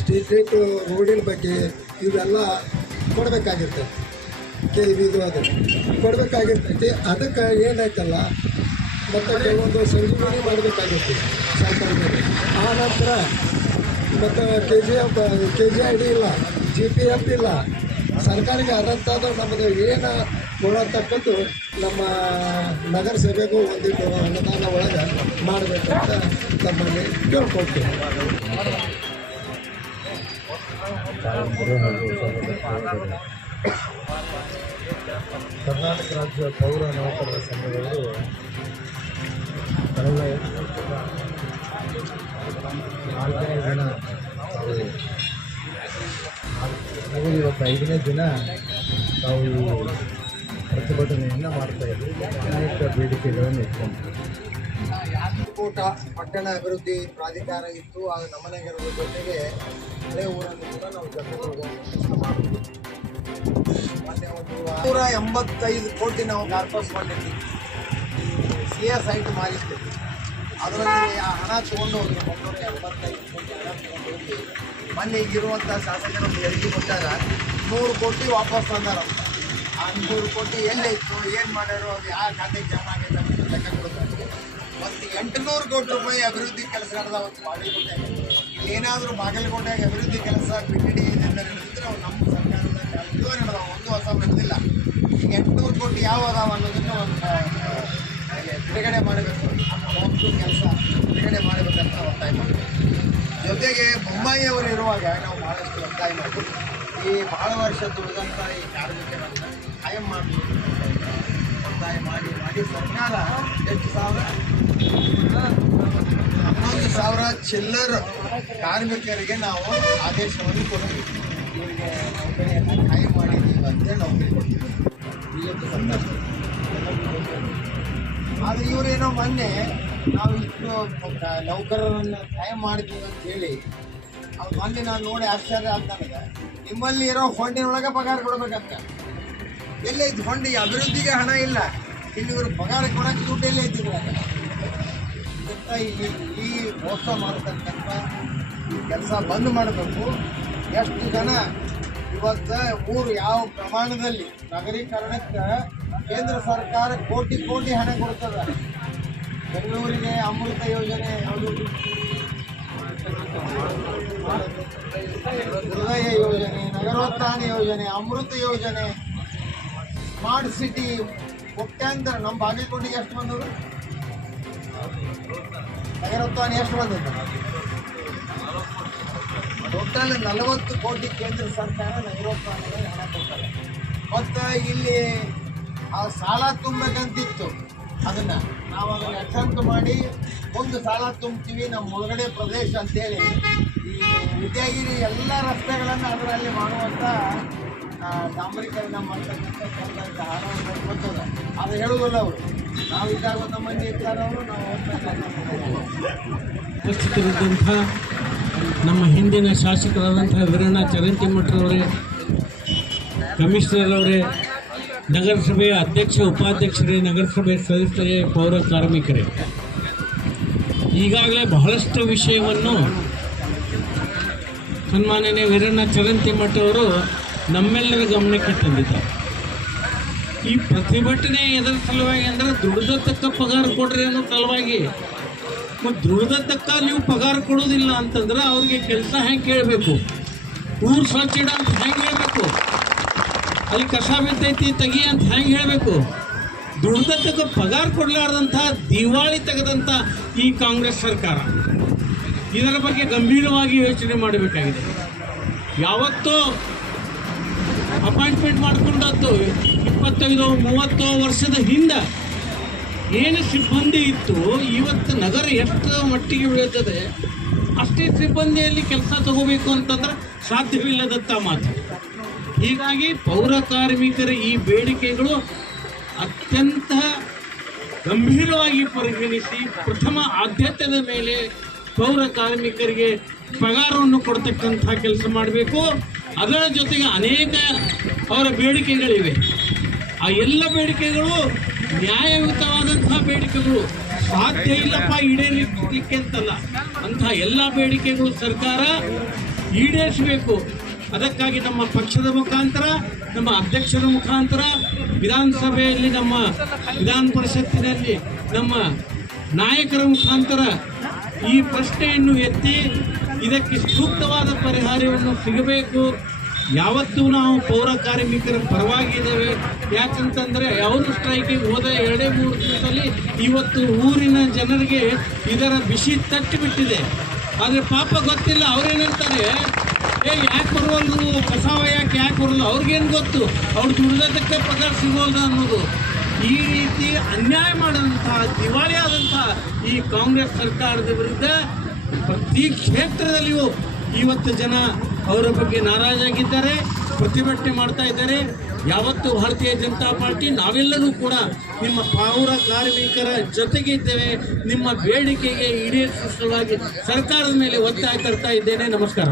Street light ರೋಡಿನ ಬಗ್ಗೆ ಇವೆಲ್ಲ ಕೊಡಬೇಕಾಗಿರ್ತೈತಿ ಕೆ ಇದು ಅದು. ಕೊಡಬೇಕಾಗಿರ್ತೈತಿ ಅದಕ್ಕೆ ಏನಾಯ್ತಲ್ಲ, ಮತ್ತು ಕೆಲವೊಂದು ಸಂಜೀವನಿ ಮಾಡಬೇಕಾಗಿರ್ತದೆ ಸರ್ಕಾರದಲ್ಲಿ ಆ ನಂತರ ಮತ್ತು K G F K G I D ಇಲ್ಲ ಜಿ ಪಿ ಎಫ್ ಇಲ್ಲ. ಸರ್ಕಾರಕ್ಕೆ ಆದಂಥದ್ದು ನಮ್ಮದು ಏನು ಕೊಡತಕ್ಕದ್ದು ನಮ್ಮ ನಗರಸಭೆಗೂ ಒಂದಿಟ್ಟು ಅನುದಾನ ಒಳಗೆ ಮಾಡಬೇಕಂತ ತಮ್ಮಲ್ಲಿ ಕೇಳ್ಕೊಳ್ತೀವಿ. ಕರ್ನಾಟಕ ರಾಜ್ಯ ಪೌರ ನೌಕರರ ಸಂಘದವರು ಕಳೆದ ನಾಲ್ಕನೇ ದಿನ ಇವತ್ತು ಐದನೇ ದಿನ ನಾವು ಪ್ರತಿಭಟನೆಯನ್ನು ಮಾಡ್ತಾ ಇದ್ದೀವಿ ಅನೇಕ ಬೇಡಿಕೆಗಳನ್ನು ಇಟ್ಕೊಂಡಿದ್ದೀವಿ ಕೂಟ ಪಟ್ಟಣ ಅಭಿವೃದ್ಧಿ ಪ್ರಾಧಿಕಾರ ಇತ್ತು. ಆಗ ನಮ್ಮನೆಗರದ ಜೊತೆಗೆ ಹಳೆ ಊರನ್ನು ಕೂಡ ನಾವು ಜೊತೆಗೆ ಒಂದು ನೂರ ಎಂಬತ್ತೈದು ಕೋಟಿ ನಾವು ಕಾರ್ಪಸ್ ಮಾಡಿದ್ವಿ. ಸಿ ಎಸ್ ಐಟ್ ಮಾರಿದ್ವಿ ಅದರಲ್ಲಿ ಆ ಹಣ ತೊಗೊಂಡು ಹೋಗಿ ಮುನ್ನೂರ ಎಂಬತ್ತೈದು ಕೋಟಿ ಹಣ ತೊಗೊಂಡು ಹೋಗಿ ಮೊನ್ನೆ ಈಗಿರುವಂಥ ಶಾಸಕರು ಹೇಳಿಕೆ ಕೊಟ್ಟಾಗ ನೂರು ಕೋಟಿ ವಾಪಸ್ ತಂದಾರಂತ ನೂರು ಕೋಟಿ ಎಲ್ಲಿತ್ತು, ಏನು ಮಾಡ್ಯಾರೋ, ಅದು ಯಾವ ಖಾತೆಗೆ ಚೆನ್ನಾಗಿದೆ ಆಗೈತೆ ಅಂತ ಲೆಕ್ಕ ಕೊಡ್ತಾರೆ. ಒಂದು ಎಂಟುನೂರು ಕೋಟಿ ರೂಪಾಯಿ ಅಭಿವೃದ್ಧಿ ಕೆಲಸ ನಡೆದಾವ ಬಾಗಲಕೋಟೆ. ಏನಾದರೂ ಬಾಗಲಕೋಟೆಗೆ ಅಭಿವೃದ್ಧಿ ಕೆಲಸ ಬಿಟ್ಟಿಡಿ ನಡೆದಿದ್ರೆ ಅವು ನಮ್ಮ ಸರ್ಕಾರದಲ್ಲಿ ಎಲ್ಲವೂ ನಡೆದಾವ ಒಂದು ಹೊಸ ನಡೆದಿಲ್ಲ ಈಗ ಎಂಟುನೂರು ಕೋಟಿ ಯಾವ ಅದಾವ ಅನ್ನೋದನ್ನು ಒಂದು ಬಿಡುಗಡೆ ಮಾಡಬೇಕು. ಒಂದು ಕೆಲಸ ಬಿಡುಗಡೆ ಮಾಡಬೇಕಂತ ಒತ್ತಾಯ ಮಾಡಬೇಕು ಜೊತೆಗೆ ಬೊಮ್ಮಾಯಿಯವರು ಇರುವಾಗ ನಾವು ಭಾಳಷ್ಟು ಒತ್ತಾಯ ಮಾಡ್ತೀವಿ. ಈ ಭಾಳ ವರ್ಷ ದುಡಿದಂಥ ಈ ಕಾರ್ಮಿಕರನ್ನು ಕಾಯಂ ಮಾಡಬೇಕು ಒತ್ತಾಯ ಮಾಡಿ ಮಾಡಿ ಸರ್ಕಾರ ಎಷ್ಟು ಸಾವಿರ. ಹನ್ನೊಂದು ಸಾವಿರ ಚಿಲ್ಲರ್ ಕಾರ್ಮಿಕರಿಗೆ ನಾವು ಆದೇಶವನ್ನು ಕೊಡ್ತೀವಿ ಇವರಿಗೆ ನೌಕರಿಯನ್ನು ಕಾಯಂ ಅಂತೇಳಿ ನೌಕರಿ ಕೊಡ್ತೀವಿ ಸರ್ಕಾರ. ಆದರೆ ಇವರೇನೋ ಮೊನ್ನೆ ನಾವು ಇಷ್ಟು ನೌಕರರನ್ನು ಕಾಯಂ ಮಾಡಿದ್ದೀವಿ ಅಂತ ಹೇಳಿ, ಅವ್ರು ಮೊನ್ನೆ ನಾನು ನೋಡಿ ಆಶ್ಚರ್ಯ ಆಗ್ತಾನೆ ನಿಮ್ಮಲ್ಲಿ ಇರೋ ಫಂಡಿನೊಳಗೆ ಪಗಾರ ಕೊಡ್ಬೇಕಂತ. ಎಲ್ಲೈತಿ ಫಂಡ್ ಈ ಅಭಿವೃದ್ಧಿಗೆ ಹಣ ಇಲ್ಲ. ಇಲ್ಲಿ ಇವರು ಪಗಾರ ಕೊಡೋಕೆ ದುಡ್ಡು ಎಲ್ಲ ಐತಿ ಅಂತ ಈ ಈ ಮೋಸ ಮಾಡ್ತಕ್ಕಂಥ ಈ ಕೆಲಸ ಬಂದ್ ಮಾಡಬೇಕು. ಎಷ್ಟು ಜನ ಇವತ್ತು ಊರು ಯಾವ ಪ್ರಮಾಣದಲ್ಲಿ ನಗರೀಕರಣಕ್ಕೆ ಕೇಂದ್ರ ಸರ್ಕಾರ ಕೋಟಿ ಕೋಟಿ ಹಣ ಕೊಡ್ತದೆ? ಬೆಂಗಳೂರಿಗೆ ಅಮೃತ ಯೋಜನೆ ಹೃದಯ ಯೋಜನೆ, ನಗರೋತ್ಥಾನ ಯೋಜನೆ, ಅಮೃತ ಯೋಜನೆ. ಸ್ಮಾರ್ಟ್ ಸಿಟಿ ಕೋಟ್ಯಾಂತರ ನಮ್ಮ ಬಾಗಲಕೋಟೆಗೆ ಎಷ್ಟು ಬಂದವರು? ನಗರೋತ್ಥಾನ ಎಷ್ಟು ಬಂದದ್ದು ಟೋಟಲ್ ನಲವತ್ತು ಕೋಟಿ ಕೇಂದ್ರ ಸರ್ಕಾರ ನಗರೋತ್ಥಾನದಲ್ಲಿ ಹಣ ಕೊಡ್ತಾರೆ. ಮತ್ತು ಇಲ್ಲಿ ಆ ಸಾಲ ತುಂಬಬೇಕಂತಿತ್ತು. ಅದನ್ನು ನಾವು ಅದನ್ನು ಅಟೆಂಪ್ಟ್ ಮಾಡಿ ಒಂದು ಸಾಲ ತುಂಬ್ತೀವಿ. ನಮ್ಮ ಒಳಗಡೆ ಪ್ರದೇಶ ಅಂತೇಳಿ ಈ ವಿದ್ಯಾಗಿರಿ ಎಲ್ಲ ರಸ್ತೆಗಳನ್ನು ಅದರಲ್ಲಿ ಮಾಡುವಂಥ ಡಾಂಬರೀಕರಣ ಮಾಡ್ತಕ್ಕಂಥ ಸರ್ಕಾರಕ್ಕೆ ಹಣವನ್ನು ಅದು ಅವರು, ನಾವು ಒಂದು ಮಂದಿ ಇರ್ತಾರೆ ಅವರು ನಾವು ಉಪಸ್ಥಿತರಿದ್ದಂಥ ನಮ್ಮ ಹಿಂದಿನ ಶಾಸಕರಾದಂಥ ವೀರಣ್ಣ ಚರಂತಿಮಠರವರೇ ಕಮಿಷನರ್ ಅವರೇ, ನಗರಸಭೆಯ ಅಧ್ಯಕ್ಷ, ಉಪಾಧ್ಯಕ್ಷರೇ ನಗರಸಭೆ ಸದಸ್ಯರೇ, ಪೌರ ಕಾರ್ಮಿಕರೇ. ಈಗಾಗಲೇ ಬಹಳಷ್ಟು ವಿಷಯವನ್ನು ಸನ್ಮಾನನೆ ವೀರಣ್ಣ ಚರಂತಿಮಠ ಅವರು ನಮ್ಮೆಲ್ಲರ ಗಮನಕ್ಕೆ ತಂದಿದ್ದಾರೆ ಈ ಪ್ರತಿಭಟನೆ ಎದರ ಸಲುವಾಗಿ ಅಂದರೆ ದುಡಿದತಕ್ಕ ಪಗಾರ ಕೊಡ್ರಿ ಅನ್ನೋ ಸಲುವಾಗಿ. ಮತ್ತು ತಕ್ಕ ನೀವು ಪಗಾರ ಕೊಡೋದಿಲ್ಲ ಅಂತಂದ್ರೆ ಅವ್ರಿಗೆ ಕೆಲಸ ಹೆಂಗೆ ಕೇಳಬೇಕು? ಊರು ಸ್ವಚ್ಛ ಇಡ ಅಂತ ಹೆಂಗೆ ಹೇಳಬೇಕು? ಅಲ್ಲಿ ಕಸ ಬಿದ್ದೈತಿ ತೆಗಿ ಅಂತ ಹೆಂಗೆ ಹೇಳಬೇಕು? ತಕ್ಕ ಪಗಾರ ಕೊಡಲಾರ್ದಂಥ ದಿವಾಳಿ ತೆಗೆದಂಥ ಈ ಕಾಂಗ್ರೆಸ್ ಸರ್ಕಾರ. ಇದರ ಬಗ್ಗೆ ಗಂಭೀರವಾಗಿ ಯೋಚನೆ ಮಾಡಬೇಕಾಗಿದೆ. ಯಾವತ್ತೋ ಅಪಾಯಿಂಟ್ಮೆಂಟ್ ಮಾಡಿಕೊಂಡದ್ದು ಇಪ್ಪತ್ತೈದು, ಮೂವತ್ತು ವರ್ಷದ ಹಿಂದೆ. ಏನು ಸಿಬ್ಬಂದಿ ಇತ್ತು, ಇವತ್ತು ನಗರ ಎಷ್ಟು ಮಟ್ಟಿಗೆ ಬೆಳೆಯುತ್ತದೆ ಅಷ್ಟೇ ಸಿಬ್ಬಂದಿಯಲ್ಲಿ ಕೆಲಸ ತಗೋಬೇಕು ಅಂತಂದ್ರೆ ಸಾಧ್ಯವಿಲ್ಲದಂತ ಮಾತು. ಹೀಗಾಗಿ ಪೌರ ಕಾರ್ಮಿಕರ ಈ ಬೇಡಿಕೆಗಳು ಅತ್ಯಂತ ಗಂಭೀರವಾಗಿ ಪರಿಗಣಿಸಿ ಪ್ರಥಮ ಆದ್ಯತೆಯ ಮೇಲೆ ಪೌರ ಕಾರ್ಮಿಕರಿಗೆ ಪಗಾರವನ್ನು ಕೊಡ್ತಕ್ಕಂಥ ಕೆಲಸ ಮಾಡಬೇಕು. ಅದರ ಜೊತೆಗೆ ಅನೇಕ ಅವರ ಬೇಡಿಕೆಗಳಿವೆ. ಆ ಎಲ್ಲ ಬೇಡಿಕೆಗಳು ನ್ಯಾಯಯುತವಾದಂತಹ ಬೇಡಿಕೆಗಳು ಸಾಧ್ಯ ಇಲ್ಲಪ್ಪ ಈಡೇರಿಸಲಿಕ್ಕೆ ಅಂತಲ್ಲ. ಅಂತಹ ಎಲ್ಲ ಬೇಡಿಕೆಗಳು ಸರ್ಕಾರ ಈಡೇರಿಸಬೇಕು. ಅದಕ್ಕಾಗಿ ನಮ್ಮ ಪಕ್ಷದ ಮುಖಾಂತರ, ನಮ್ಮ ಅಧ್ಯಕ್ಷರ ಮುಖಾಂತರ, ವಿಧಾನಸಭೆಯಲ್ಲಿ ನಮ್ಮ ವಿಧಾನ ಪರಿಷತ್ತಿನಲ್ಲಿ ನಮ್ಮ ನಾಯಕರ ಮುಖಾಂತರ ಈ ಪ್ರಶ್ನೆಯನ್ನು ಎತ್ತಿ ಇದಕ್ಕೆ ಸೂಕ್ತವಾದ ಪರಿಹಾರವನ್ನು ಸಿಗಬೇಕು. ಯಾವತ್ತೂ ನಾವು ಪೌರ ಕಾರ್ಮಿಕರ ಪರವಾಗಿದ್ದೇವೆ. ಯಾಕಂತಂದರೆ ಅವರು ಸ್ಟ್ರೈಕಿಗೆ ಹೋದ ಎರಡೇ ಮೂರು ದಿವಸದಲ್ಲಿ ಇವತ್ತು ಊರಿನ ಜನರಿಗೆ ಇದರ ಬಿಸಿ ತಟ್ಟಿಬಿಟ್ಟಿದೆ. ಆದರೆ ಪಾಪ ಗೊತ್ತಿಲ್ಲ, ಅವ್ರೇನಂತಾರೆ, ಏ, ಯಾಕೆ ಬರುವಲ್ರು ಕಸಾವ ಯಾಕೆ ಯಾಕೆ ಬರಲ್ಲ ಅವ್ರಿಗೇನು ಗೊತ್ತು? ಅವ್ರು ದುಡಿದಕ್ಕೆ ಪಗಾರ ಸಿಗೋಲ್ಲ ಅನ್ನೋದು? ಈ ರೀತಿ ಅನ್ಯಾಯ ಮಾಡಿದಂತಹ ದಿವಾಳಿ ಆದಂತಹ ಈ ಕಾಂಗ್ರೆಸ್ ಸರ್ಕಾರದ ವಿರುದ್ಧ ಪ್ರತಿ ಕ್ಷೇತ್ರದಲ್ಲಿಯೂ ಇವತ್ತು ಜನ ಅವರ ಬಗ್ಗೆ ನಾರಾಜಾಗಿದ್ದಾರೆ ಪ್ರತಿಭಟನೆ ಮಾಡ್ತಾ ಇದ್ದಾರೆ. ಯಾವತ್ತು ಭಾರತೀಯ ಜನತಾ ಪಾರ್ಟಿ, ನಾವೆಲ್ಲರೂ ಕೂಡ ನಿಮ್ಮ ಪೌರ ಕಾರ್ಮಿಕರ ಜೊತೆಗೆ ಇದ್ದೇವೆ. ನಿಮ್ಮ ಬೇಡಿಕೆಗೆ ಈಡೇರಿಸುವ ಸಲುವಾಗಿ ಸರ್ಕಾರದ ಮೇಲೆ ಒತ್ತಾಯ ತರ್ತಾ ಇದ್ದೇನೆ. ನಮಸ್ಕಾರ.